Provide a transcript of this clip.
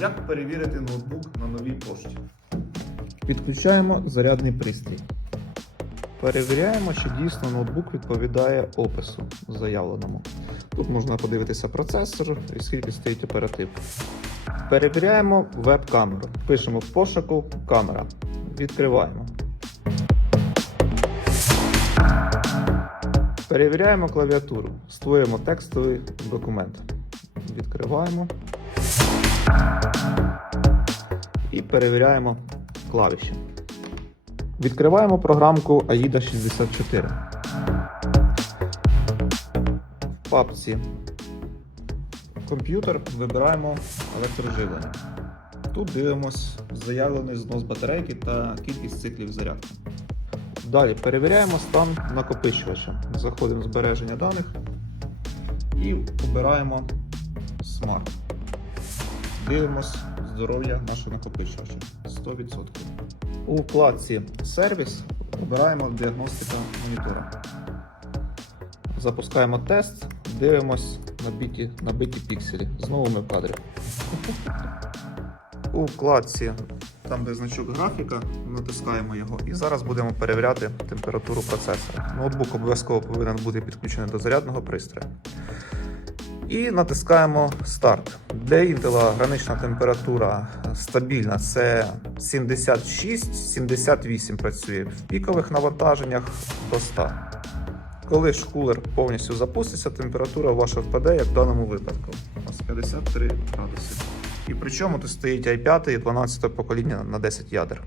Як перевірити ноутбук на новій пошті? Підключаємо зарядний пристрій. Перевіряємо, чи дійсно ноутбук відповідає опису заявленому. Тут можна подивитися процесор і скільки стоїть оператив. Перевіряємо веб-камеру. Пишемо в пошуку камера. Відкриваємо. Перевіряємо клавіатуру. Створюємо текстовий документ. Відкриваємо. І перевіряємо клавіші. Відкриваємо програмку AIDA 64. В папці комп'ютер вибираємо електроживлення. Тут дивимось заявлений знос батарейки та кількість циклів зарядки. Далі перевіряємо стан накопичувача. Заходимо в збереження даних і обираємо Smart. Дивимось здоров'я нашого накопичувача 100%. У вкладці Сервіс обираємо діагностика монітора. Запускаємо тест, дивимось набиті, набиті пікселі. Знову ми в кадрі. У вкладці, там де значок графіка, натискаємо його і зараз будемо перевіряти температуру процесора. Ноутбук обов'язково повинен бути підключений до зарядного пристрою. І натискаємо старт. Для Intel гранична температура стабільна це 76-78 працює в пікових навантаженнях до 100. Коли ж кулер повністю запуститься, температура ваша впаде, як в даному випадку. У нас 53 градуси. І причому тут стоїть i5 і 12 покоління на 10 ядер.